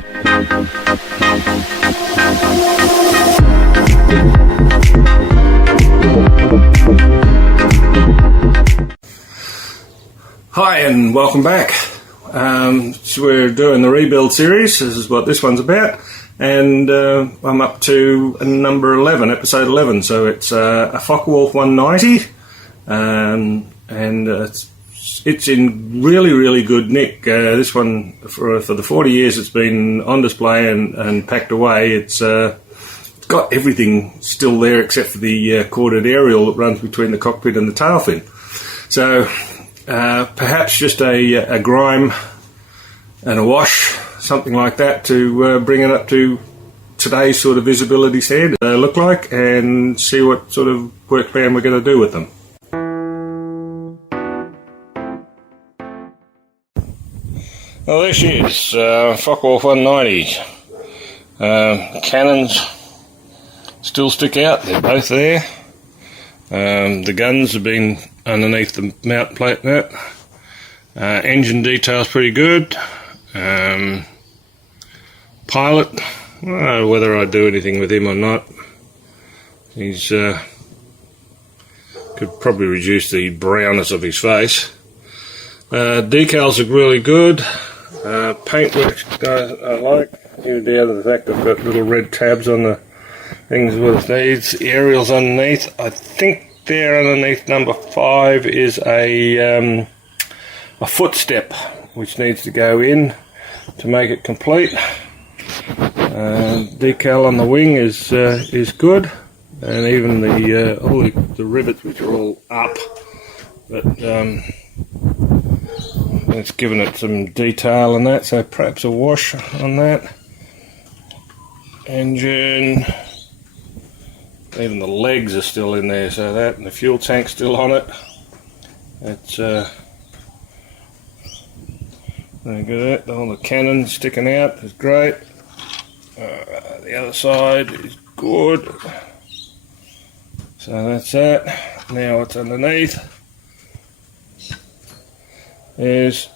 Hi and welcome back. So we're doing the rebuild series. This is what this one's about, and I'm up to number 11, episode 11. So it's a Focke-Wulf 190, and it's in really good nick. This one, for the 40 years it's been on display and packed away, it's got everything still there except for the corded aerial that runs between the cockpit and the tail fin. So perhaps just a grime and a wash, something like that, to bring it up to today's sort of visibility standard look like, and see what sort of work plan we're going to do with them. Well, this is Focke-Wulf 190. Cannons still stick out, they're both there. The guns have been underneath the mount plate net. Engine detail's pretty good. Pilot, I don't know whether I do anything with him or not. He's could probably reduce the brownness of his face. Decals look really good. Paintwork I like, even down to the fact I've got little red tabs on the things with these aerials underneath. I think there underneath number 5 is a footstep which needs to go in to make it complete. Decal on the wing is good, and even all the rivets, which are all up, but it's given it some detail on that, so perhaps a wash on that. Engine, even the legs are still in there, so that, and the fuel tank's still on it. It's very good. All the cannon sticking out is great. The other side is good. So that's that. Now what's underneath is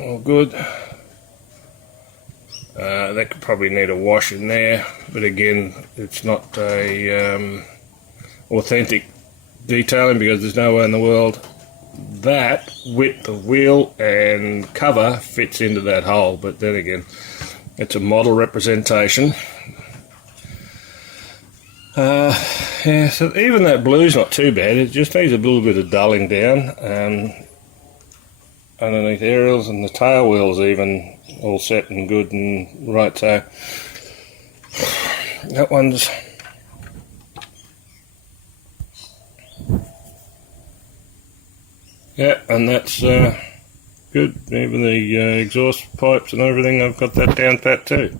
all good. That could probably need a wash in there, but again, it's not a authentic detailing, because there's no way in the world that width of wheel and cover fits into that hole. But then again, it's a model representation. Yeah, so even that blue's not too bad. It just needs a little bit of dulling down. Underneath aerials, and the tail wheel's even all set and good and right, so that one's yeah, and that's good. Even the exhaust pipes and everything, I've got that down pat too.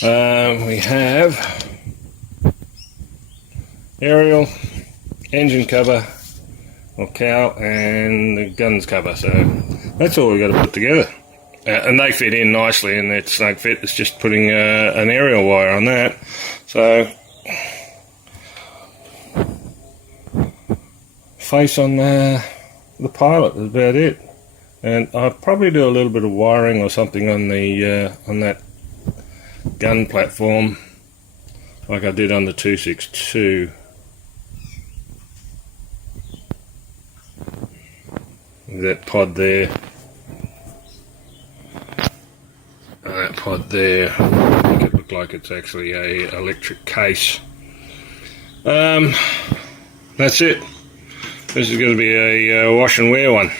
We have aerial, engine cover or cowl, and the guns cover, so that's all we've got to put together. And they fit in nicely, and it's snug fit. It's just putting an aerial wire on that. So face on the pilot is about it. And I'll probably do a little bit of wiring or something on the on that gun platform, like I did on the 262. That pod there, and that pod there, make it look like it's actually a electric case. That's it. This is going to be a wash and wear one.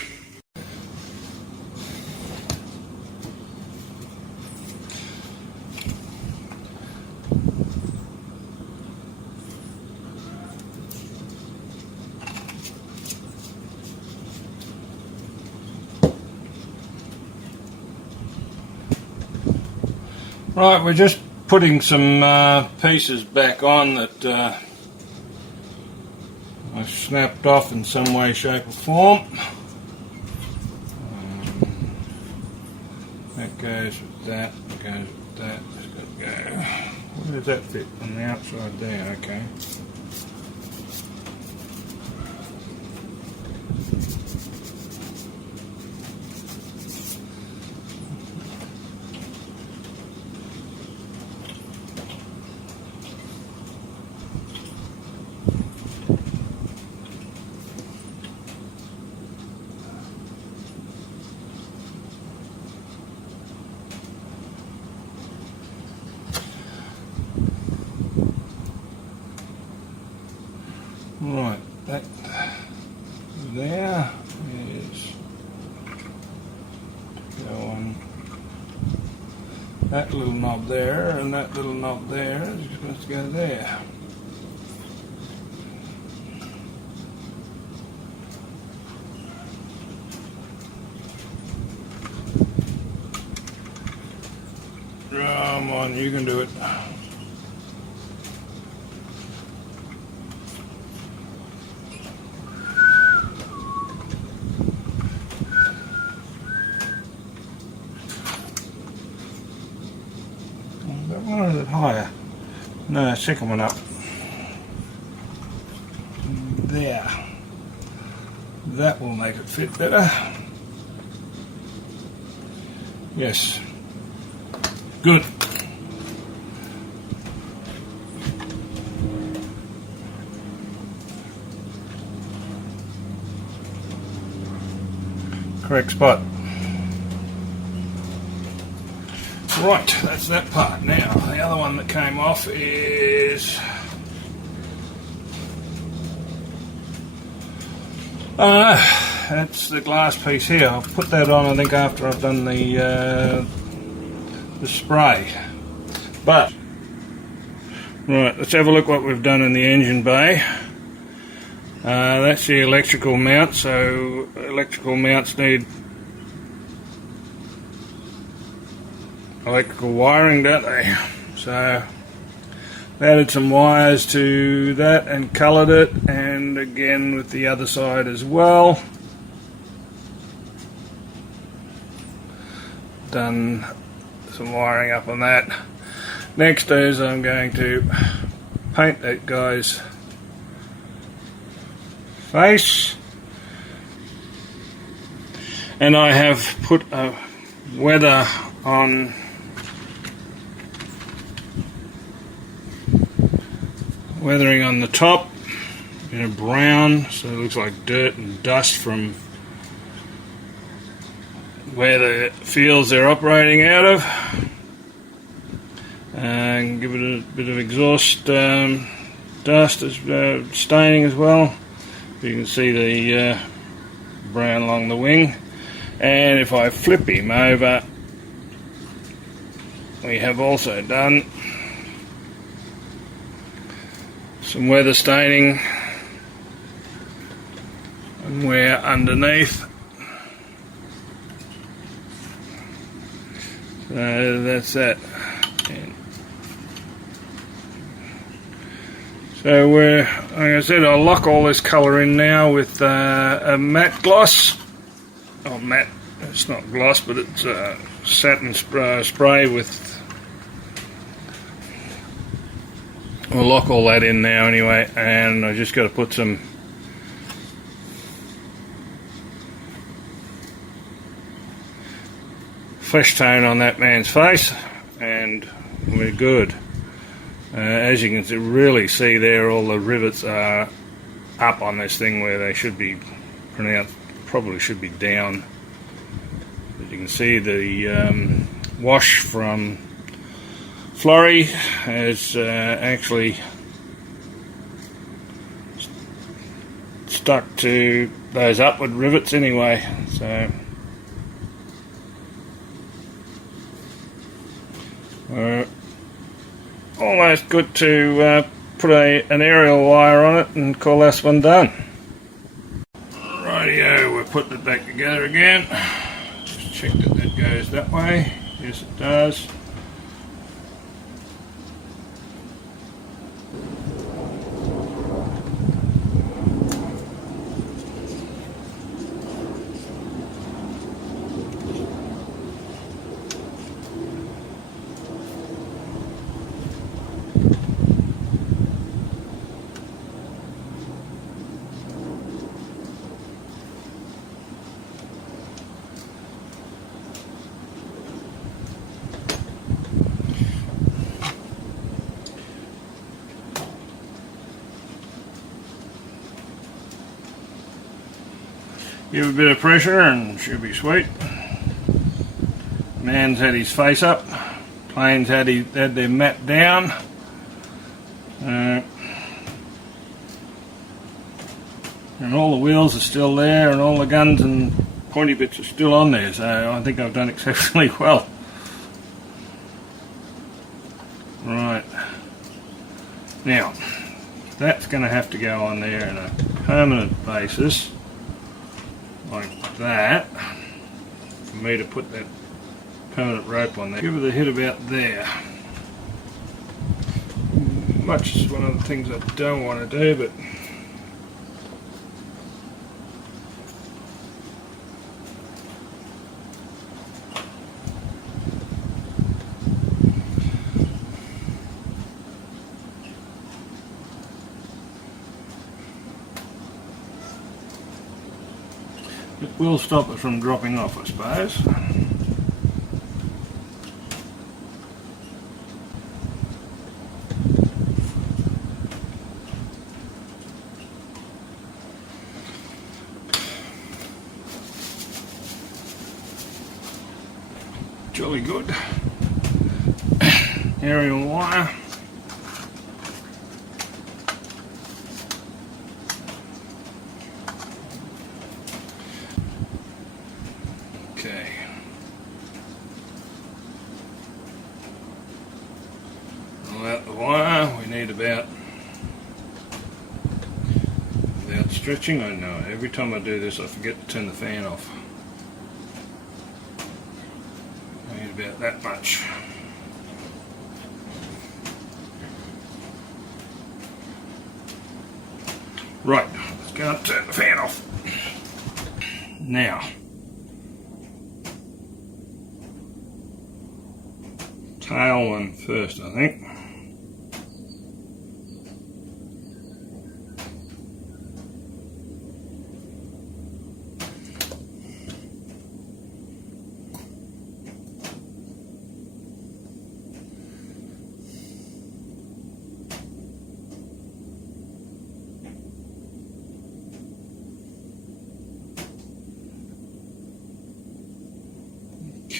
Right, we're just putting some pieces back on that I snapped off in some way, shape or form. That goes with that, goes with that, that's got to go. Where does that fit? On the outside there, okay. that little knob there and that little knob there is supposed to go there. Come on, you can do it. One is it higher? No, second one up. There. That will make it fit better. Yes. Good. Correct spot. Right, that's that part. Now, the other one that came off is... that's the glass piece here. I'll put that on, I think, after I've done the spray. But, right, let's have a look what we've done in the engine bay. That's the electrical mount, so electrical mounts need electrical wiring, don't they? So added some wires to that and coloured it, and again with the other side as well. Done some wiring up on that. Next is I'm going to paint that guy's face, and I have put a weather on weathering on the top in a brown, so it looks like dirt and dust from where the fields they're operating out of, and give it a bit of exhaust dust as staining as well. You can see the brown along the wing, and if I flip him over, we have also done some weather staining and wear underneath. So that's that. And so we're, like I said, I'll lock all this colour in now with a matte gloss. Oh, matte, it's not gloss, but it's satin spray with... We'll lock all that in now anyway, and I just got to put some flesh tone on that man's face, and we're good. As you can really see there, all the rivets are up on this thing where they should be pronounced, probably should be down. But you can see the wash from Flurry has actually stuck to those upward rivets anyway, so we're almost good to put an aerial wire on it and call this one done. Rightio, we're putting it back together again. Just check that that goes that way. Yes, it does. Give a bit of pressure and should be sweet. Man's had his face up. Plane's had their mat down. And all the wheels are still there, and all the guns and pointy bits are still on there, so I think I've done exceptionally well. Now, that's going to have to go on there on a permanent basis, like that, for me to put that permanent rope on there. Give it a hit about there. Much is one of the things I don't want to do, but it will stop it from dropping off, I suppose. Jolly good. Aerial wire. Okay. Pull out the wire. We need about, without stretching, I know every time I do this I forget to turn the fan off. I need about that much. Right, let's go and turn the fan off. Now, tail one first, I think.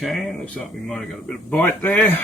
Okay, looks like we might have got a bit of bite there.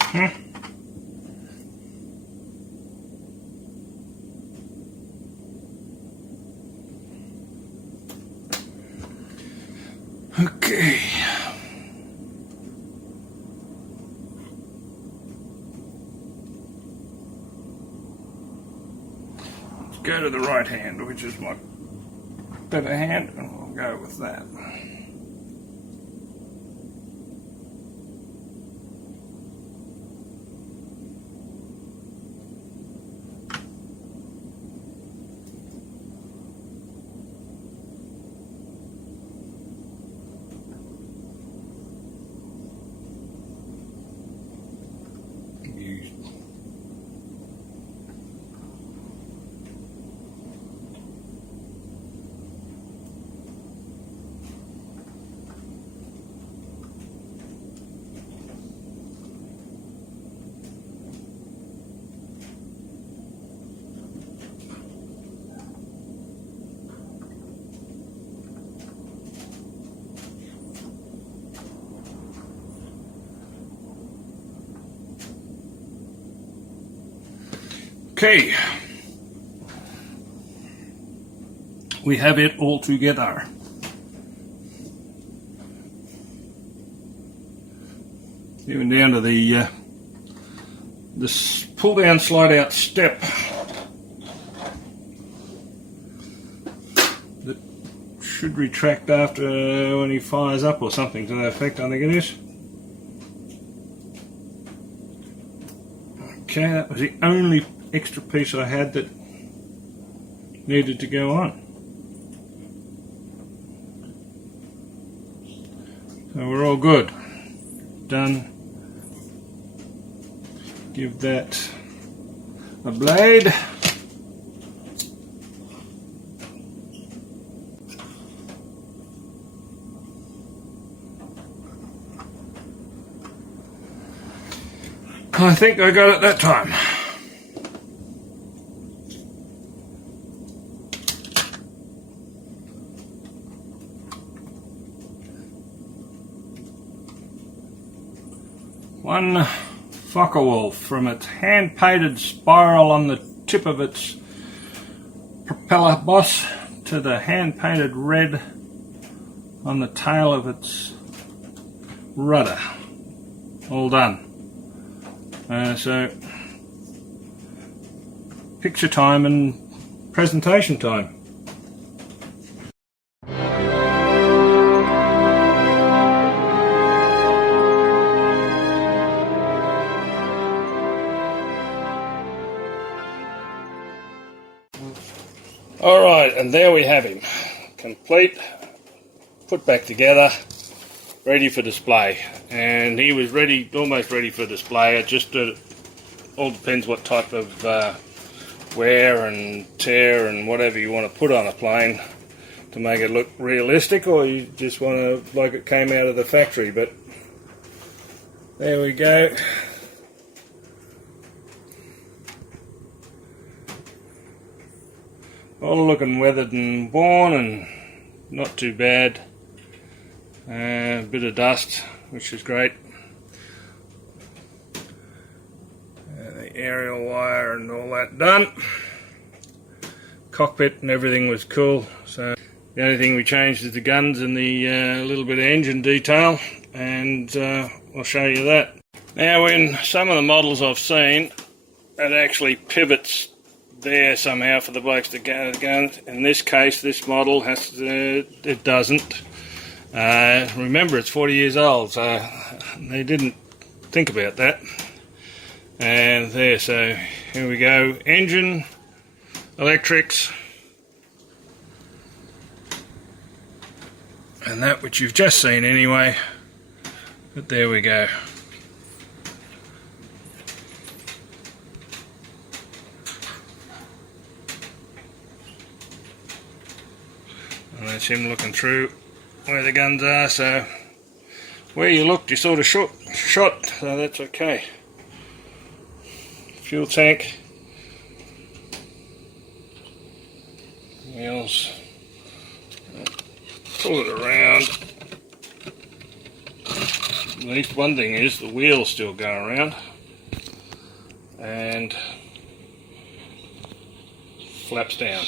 Okay. Let's go to the right hand, which is my better hand, and we'll go with that. Okay, we have it all together. Even down to the this pull down slide out step that should retract after when he fires up or something to that effect, I think it is. Okay, that was the only extra piece I had that needed to go on. So we're all good. Done. Give that a blade. I think I got it that time. One Focke-Wulf from its hand-painted spiral on the tip of its propeller boss to the hand-painted red on the tail of its rudder. All done. So picture time and presentation time. Alright, and there we have him. Complete, put back together, ready for display. And he was ready, almost ready for display. It just all depends what type of wear and tear and whatever you want to put on a plane to make it look realistic, or you just want to like it came out of the factory. But there we go. All looking weathered and worn and not too bad. A bit of dust, which is great. The aerial wire and all that done. Cockpit and everything was cool. So the only thing we changed is the guns and the little bit of engine detail, and I'll show you that. Now, in some of the models I've seen, it actually pivots there somehow for the blokes to go. In this case, this model has to, it doesn't. Remember, it's 40 years old, so they didn't think about that. And there, so here we go. Engine, electrics, and that which you've just seen anyway. But there we go. And that's him looking through where the guns are, so where you looked you sort of shot, so that's okay. Fuel tank, wheels, pull it around. At least one thing is the wheels still go around, and flaps down.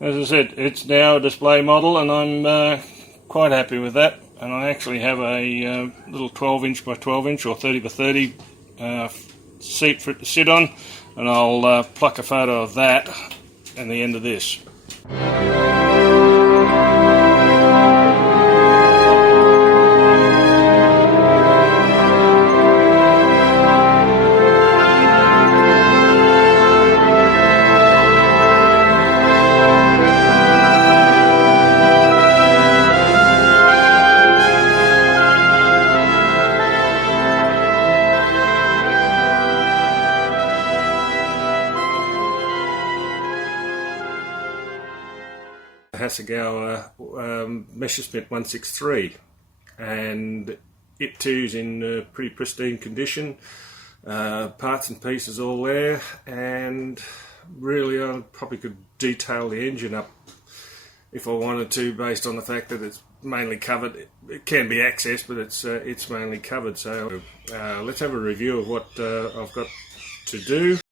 As I said, it's now a display model, and I'm quite happy with that. And I actually have a little 12-inch by 12-inch or 30 by 30 seat for it to sit on, and I'll pluck a photo of that and the end of this. Hasegawa Messerschmitt 163, and it too's in pretty pristine condition, parts and pieces all there, and really I probably could detail the engine up if I wanted to, based on the fact that it's mainly covered. It can be accessed, but it's mainly covered. So let's have a review of what I've got to do.